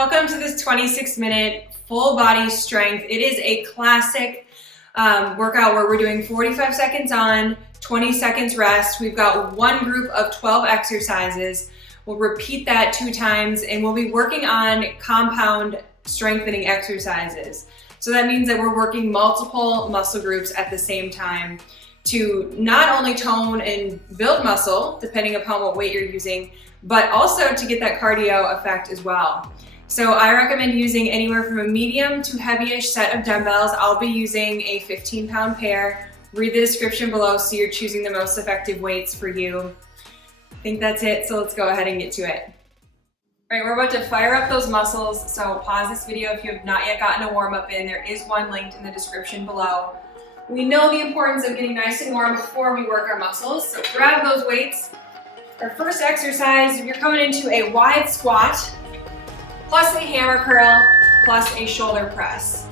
Welcome to this 26-minute full body strength. It is a classic workout where we're doing 45 seconds on, 20 seconds rest. We've got one group of 12 exercises. We'll repeat that 2 times and we'll be working on compound strengthening exercises. So that means that we're working multiple muscle groups at the same time to not only tone and build muscle, depending upon what weight you're using, but also to get that cardio effect as well. So I recommend using anywhere from a medium to heavyish set of dumbbells. I'll be using a 15-pound pair. Read the description below so you're choosing the most effective weights for you. I think that's it, so let's go ahead and get to it. All right, we're about to fire up those muscles, so pause this video if you have not yet gotten a warm-up in. There is one linked in the description below. We know the importance of getting nice and warm before we work our muscles, so grab those weights. Our first exercise, you're coming into a wide squat, plus a hammer curl, plus a shoulder press.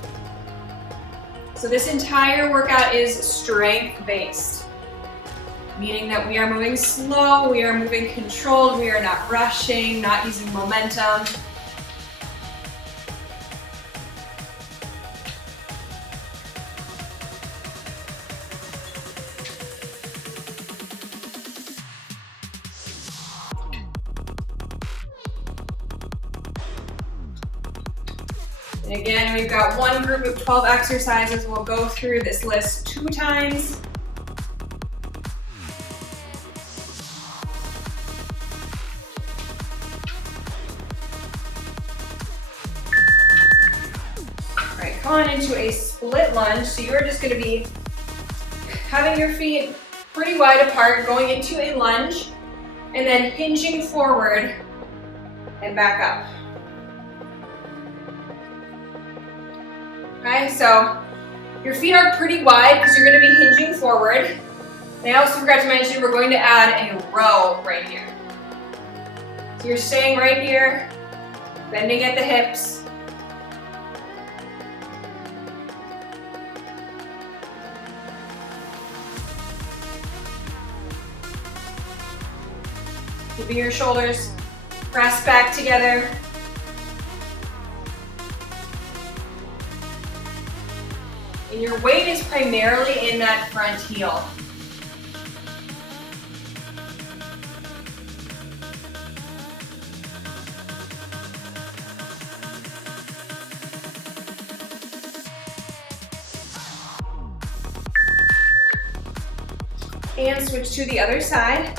So this entire workout is strength-based, meaning that we are moving slow, we are moving controlled, we are not rushing, not using momentum. And again, we've got one group of 12 exercises. We'll go through this list 2 times. All right, come on into a split lunge. So you're just gonna be having your feet pretty wide apart, going into a lunge, and then hinging forward and back up. Okay, so your feet are pretty wide because you're going to be hinging forward. And I also forgot to mention we're going to add a row right here. So you're staying right here, bending at the hips. Keeping your shoulders pressed back together. And your weight is primarily in that front heel. And switch to the other side.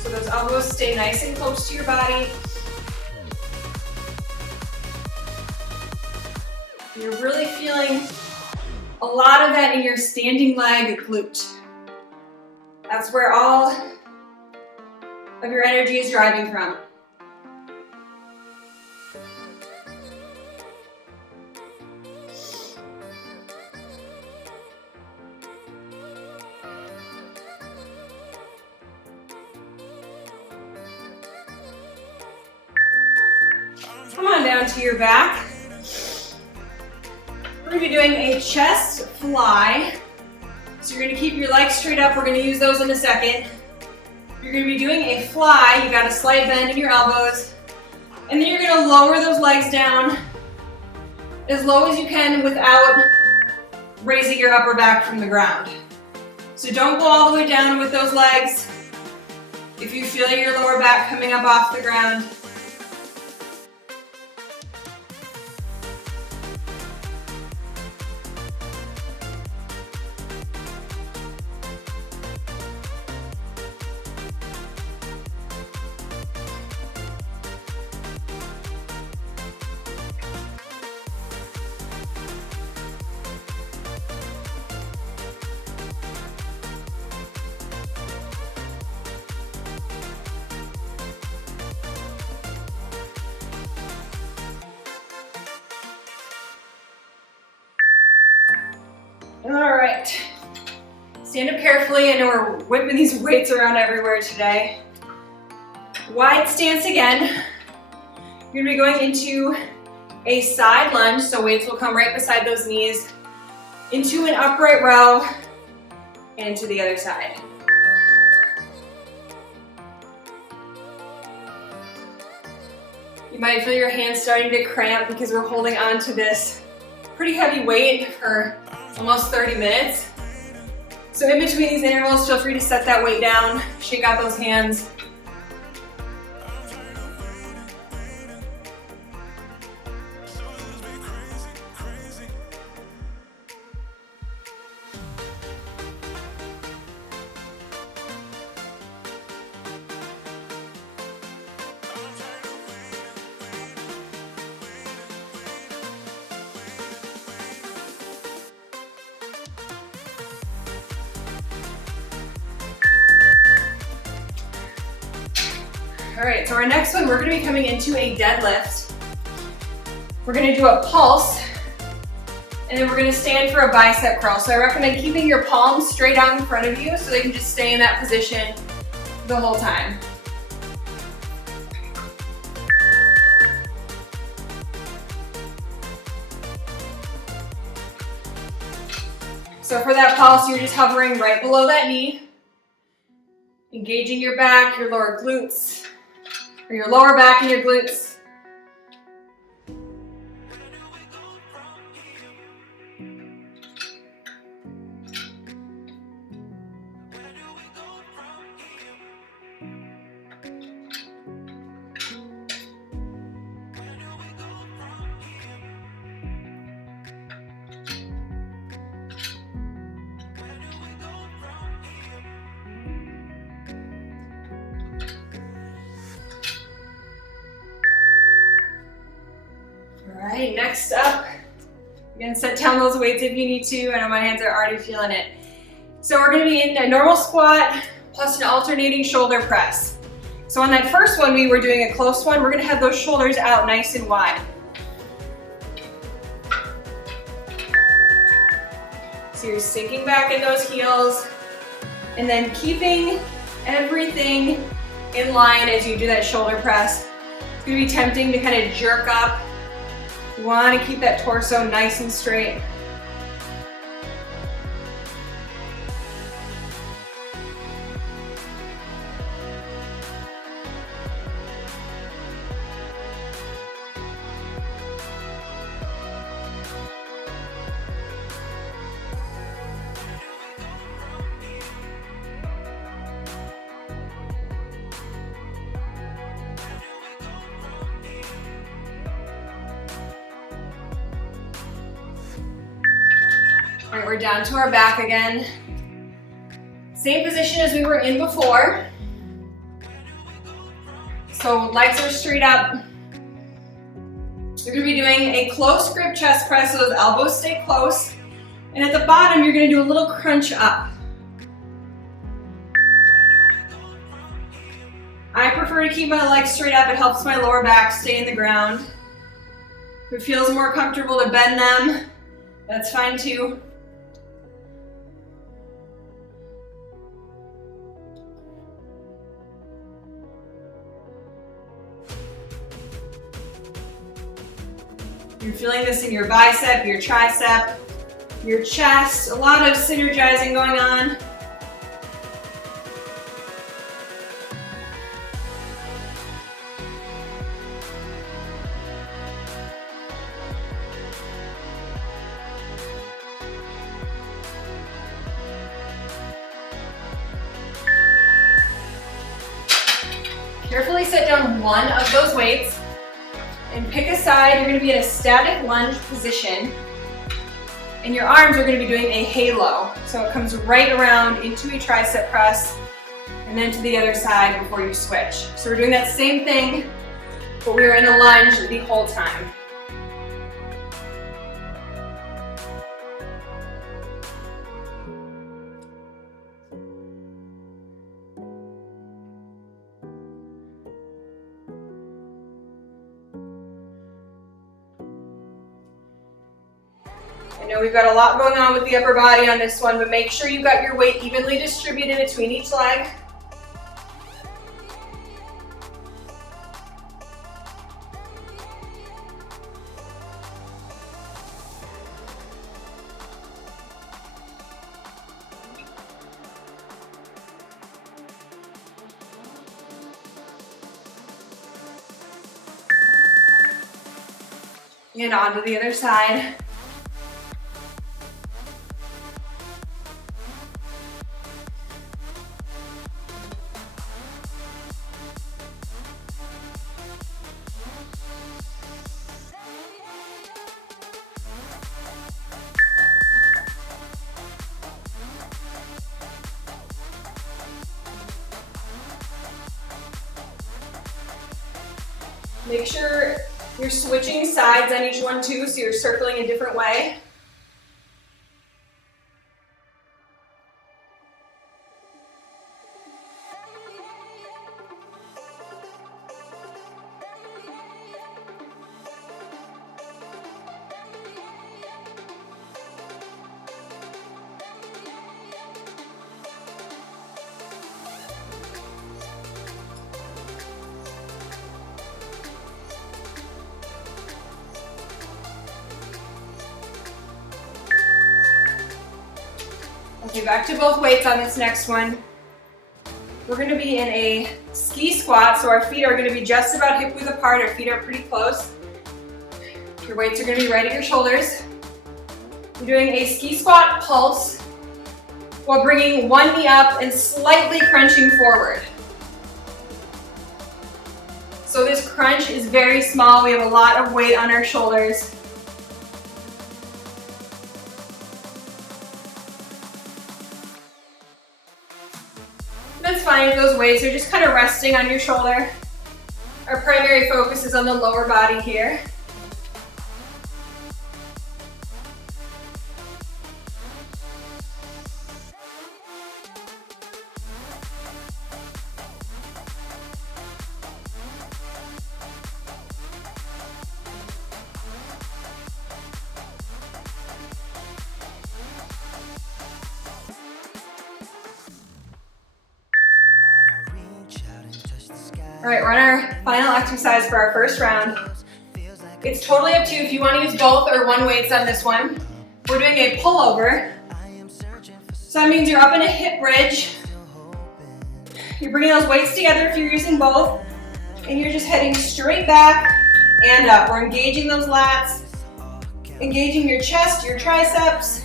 So those elbows stay nice and close to your body. You're really feeling a lot of that in your standing leg glute. That's where all of your energy is driving from. Come on down to your back. We're going to be doing a chest fly. So you're going to keep your legs straight up. We're going to use those in a second. You're going to be doing a fly. You got a slight bend in your elbows. And then you're going to lower those legs down as low as you can without raising your upper back from the ground. So don't go all the way down with those legs. If you feel your lower back coming up off the ground, All right. Stand up carefully. I know we're whipping these weights around everywhere today. Wide stance again. You're gonna be going into a side lunge, so weights will come right beside those knees, into an upright row, and to the other side. You might feel your hands starting to cramp because we're holding on to this pretty heavy weight for almost 30 minutes. So in between these intervals, feel free to set that weight down, shake out those hands. All right, so our next one, we're gonna be coming into a deadlift. We're gonna do a pulse, and then we're gonna stand for a bicep curl. So I recommend keeping your palms straight out in front of you so they can just stay in that position the whole time. So for that pulse, you're just hovering right below that knee, engaging your back, your lower glutes, or your lower back and your glutes. All right, next up, you can set down those weights if you need to. I know my hands are already feeling it. So we're gonna be in a normal squat plus an alternating shoulder press. So on that first one, we were doing a close one. We're gonna have those shoulders out nice and wide. So you're sinking back in those heels and then keeping everything in line as you do that shoulder press. It's gonna be tempting to kind of jerk up. You want to keep that torso nice and straight. All right, we're down to our back again. Same position as we were in before. So legs are straight up. You're gonna be doing a close grip chest press, so those elbows stay close. And at the bottom, you're gonna do a little crunch up. I prefer to keep my legs straight up. It helps my lower back stay in the ground. If it feels more comfortable to bend them, that's fine too. You're feeling this in your bicep, your tricep, your chest, a lot of synergizing going on. Carefully set down one of those weights. And pick a side. You're going to be in a static lunge position, and your arms are going to be doing a halo. So it comes right around into a tricep press, and then to the other side before you switch. So we're doing that same thing, but we're in a lunge the whole time. know we've got a lot going on with the upper body on this one, but make sure you've got your weight evenly distributed between each leg. And on to the other side. Make sure you're switching sides on each one too, so you're circling a different way. Okay, back to both weights on this next one. We're going to be in a ski squat, so our feet are going to be just about hip width apart. Our feet are pretty close. Your weights are going to be right at your shoulders. We're doing a ski squat pulse while bringing one knee up and slightly crunching forward. So this crunch is very small. We have a lot of weight on our shoulders. That's fine if those weights are just kind of resting on your shoulder. Our primary focus is on the lower body here. All right, we're on our final exercise for our first round. It's totally up to you if you want to use both or one weights on this one. We're doing a pullover. So that means you're up in a hip bridge. You're bringing those weights together if you're using both, and you're just heading straight back and up. We're engaging those lats, engaging your chest, your triceps,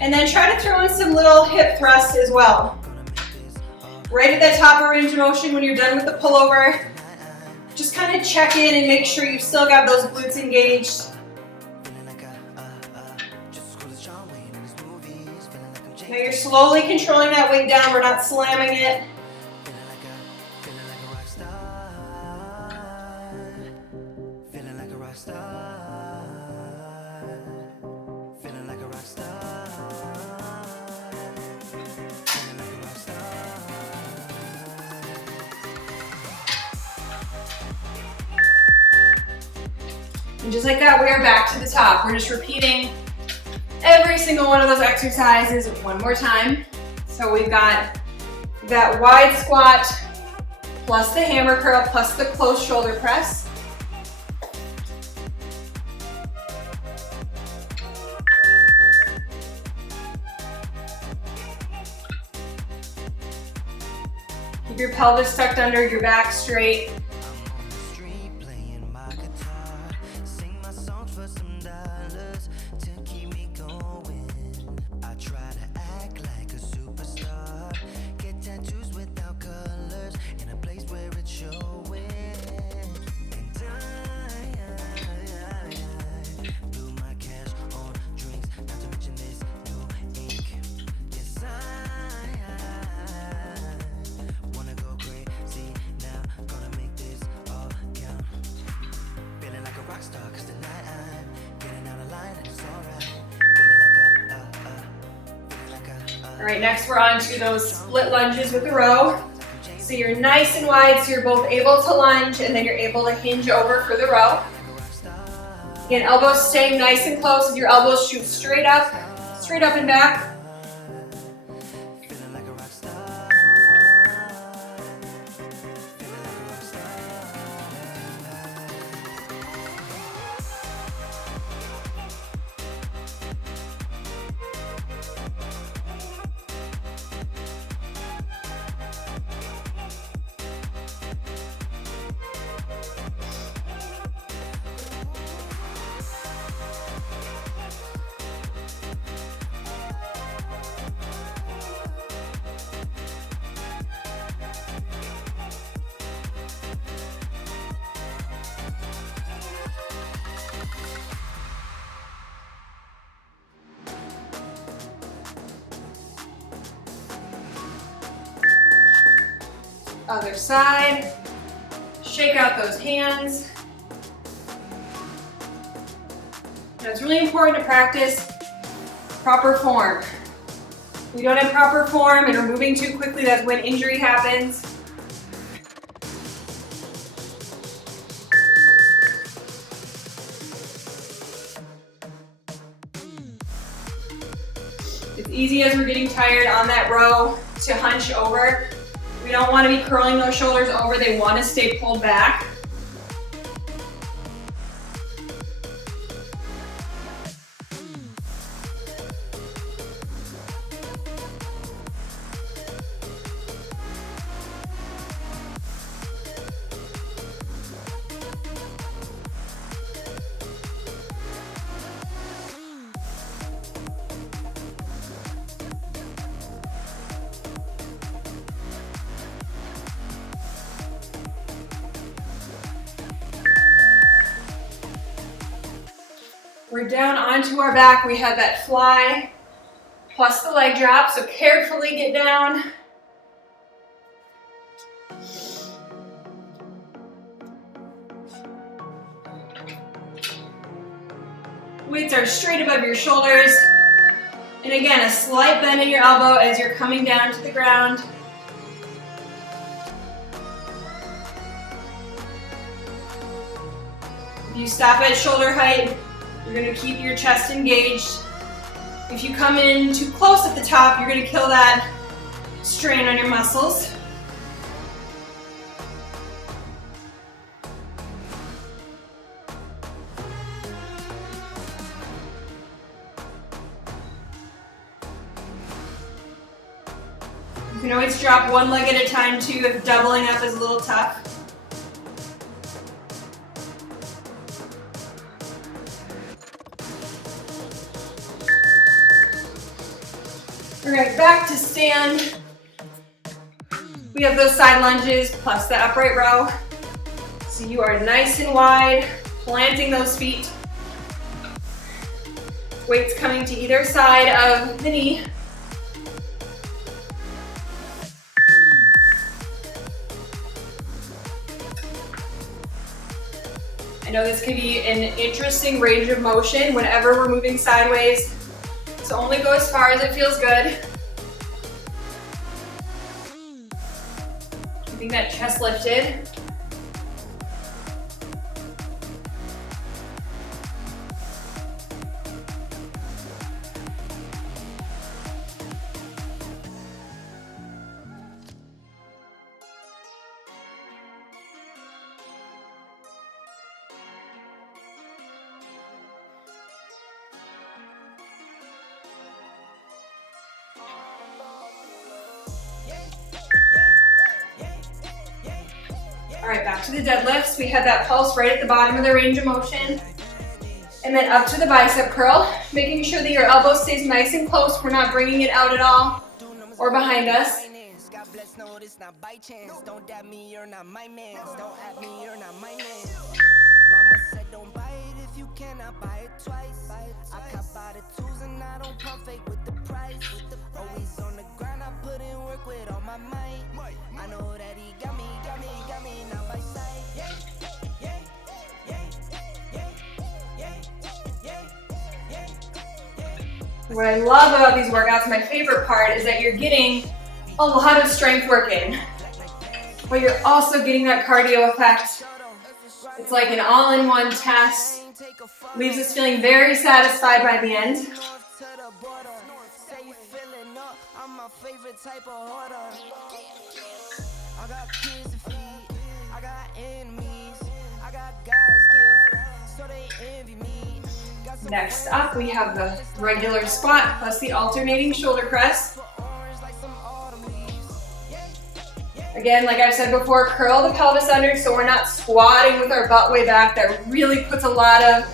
and then try to throw in some little hip thrusts as well. Right at that top of range of motion when you're done with the pullover, just kind of check in and make sure you've still got those glutes engaged. Now you're slowly controlling that weight down, we're not slamming it. And just like that, we are back to the top. We're just repeating every single one of those exercises one more time. So we've got that wide squat, plus the hammer curl, plus the close shoulder press. Keep your pelvis tucked under, your back straight. All right, next we're on to those split lunges with the row. So you're nice and wide, so you're both able to lunge and then you're able to hinge over for the row. Again, elbows stay nice and close as your elbows shoot straight up and back. Other side. Shake out those hands. Now it's really important to practice proper form. If we don't have proper form and we're moving too quickly, that's when injury happens. It's easy as we're getting tired on that row to hunch over. We don't want to be curling those shoulders over. They want to stay pulled back. We're down onto our back. We have that fly plus the leg drop, so carefully get down. Weights are straight above your shoulders. And again, a slight bend in your elbow as you're coming down to the ground. If you stop at shoulder height, you're going to keep your chest engaged. If you come in too close at the top, you're going to kill that strain on your muscles. You can always drop one leg at a time too if doubling up is a little tough. All right, back to stand. We have those side lunges plus the upright row. So you are nice and wide, planting those feet. Weights coming to either side of the knee. I know this can be an interesting range of motion whenever we're moving sideways. So only go as far as it feels good. Keeping that chest lifted. All right, back to the deadlifts. We have that pulse right at the bottom of the range of motion. And then up to the bicep curl, making sure that your elbow stays nice and close. We're not bringing it out at all or behind us. What I love about these workouts, my favorite part, is that you're getting a lot of strength work in, but you're also getting that cardio effect. It's like an all-in-one test Leaves us feeling very satisfied by the end. Next up, we have the regular squat plus the alternating shoulder press. Again, like I've said before, curl the pelvis under so we're not squatting with our butt way back. That really puts a lot of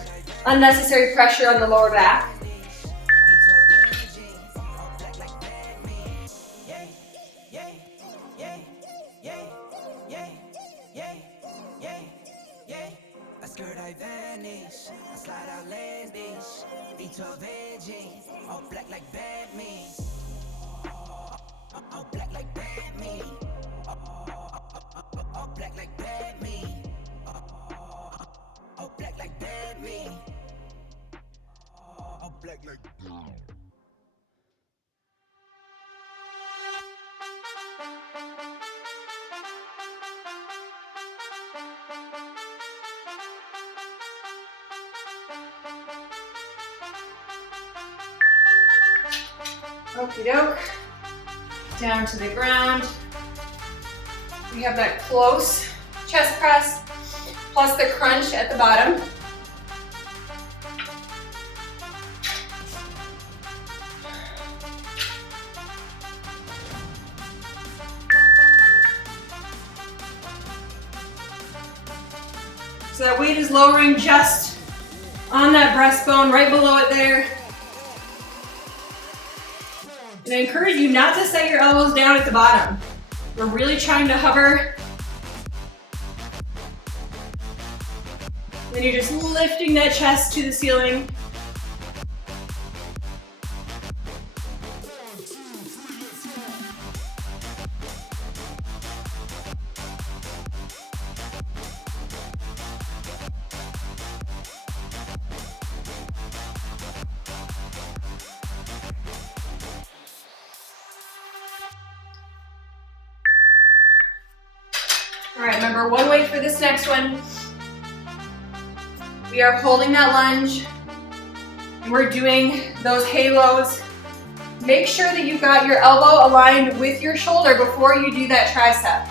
unnecessary pressure on the lower back. Okie doke. Down to the ground. We have that close chest press plus the crunch at the bottom. So that weight is lowering just on that breastbone, right below it there. And I encourage you not to set your elbows down at the bottom. We're really trying to hover. Then you're just lifting that chest to the ceiling. All right, remember one weight for this next one. We are holding that lunge and we're doing those halos. Make sure that you've got your elbow aligned with your shoulder before you do that tricep.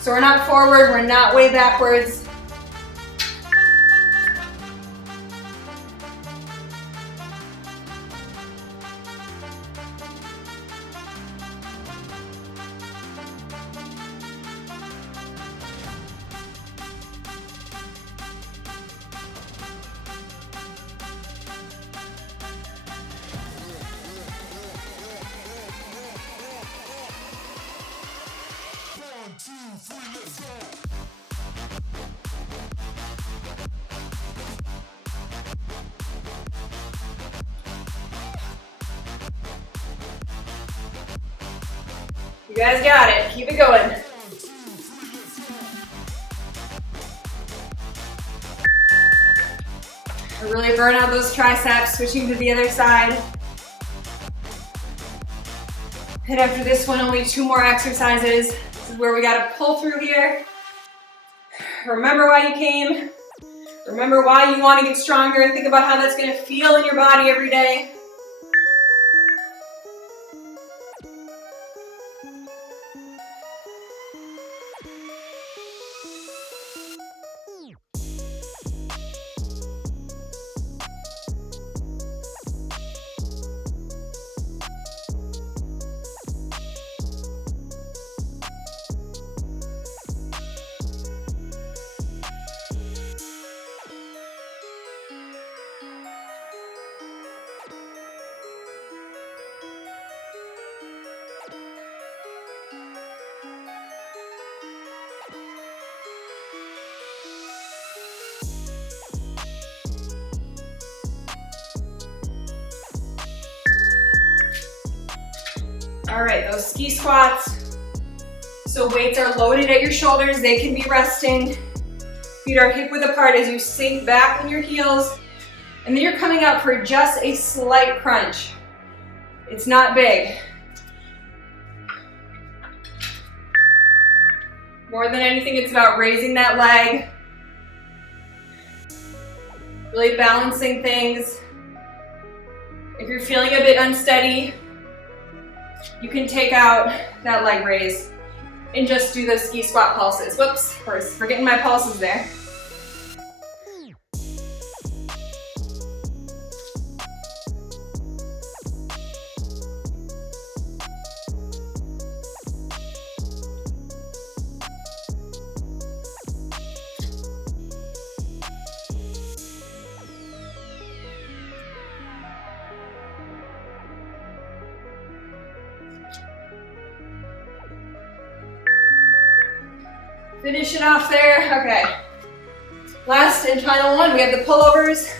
So we're not forward, we're not way backwards. You guys got it. Keep it going. Really burn out those triceps, switching to the other side. And after this one, only 2 more exercises. This is where we gotta pull through here. Remember why you came. Remember why you wanna get stronger. Think about how that's gonna feel in your body every day. All right, those ski squats. So weights are loaded at your shoulders. They can be resting. Feet are hip width apart as you sink back on your heels. And then you're coming up for just a slight crunch. It's not big. More than anything, it's about raising that leg. Really balancing things. If you're feeling a bit unsteady, you can take out that leg raise and just do those ski squat pulses. Whoops, forgetting my pulses there. Finish it off there. Okay. Last and final one, we have the pullovers,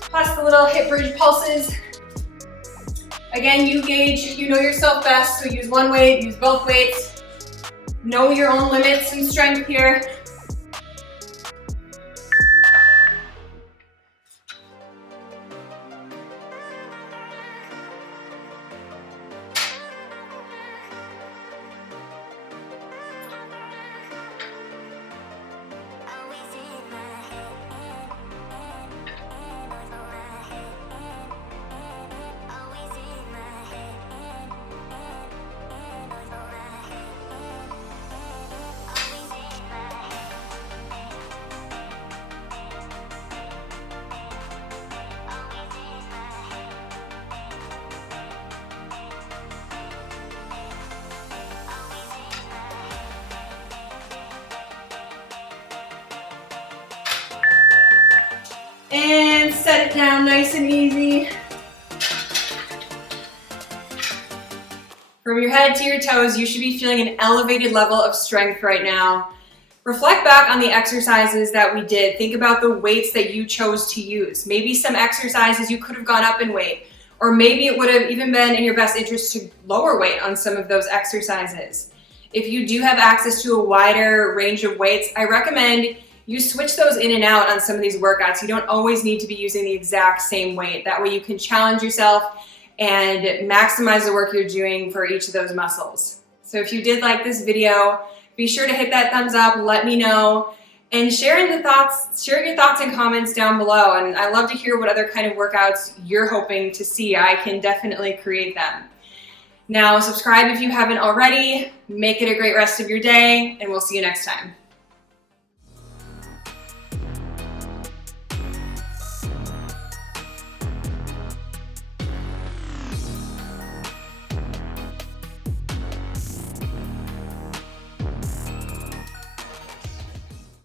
plus the little hip bridge pulses. Again, you know yourself best, so use one weight, use both weights. Know your own limits and strength here. And set it down nice and easy. From your head to your toes, you should be feeling an elevated level of strength right now. Reflect back on the exercises that we did. Think about the weights that you chose to use. Maybe some exercises you could have gone up in weight, or maybe it would have even been in your best interest to lower weight on some of those exercises. If you do have access to a wider range of weights, I recommend you switch those in and out on some of these workouts. You don't always need to be using the exact same weight. That way you can challenge yourself and maximize the work you're doing for each of those muscles. So if you did like this video, be sure to hit that thumbs up, let me know, and share your thoughts and comments down below. And I love to hear what other kind of workouts you're hoping to see. I can definitely create them. Now subscribe if you haven't already, make it a great rest of your day, and we'll see you next time.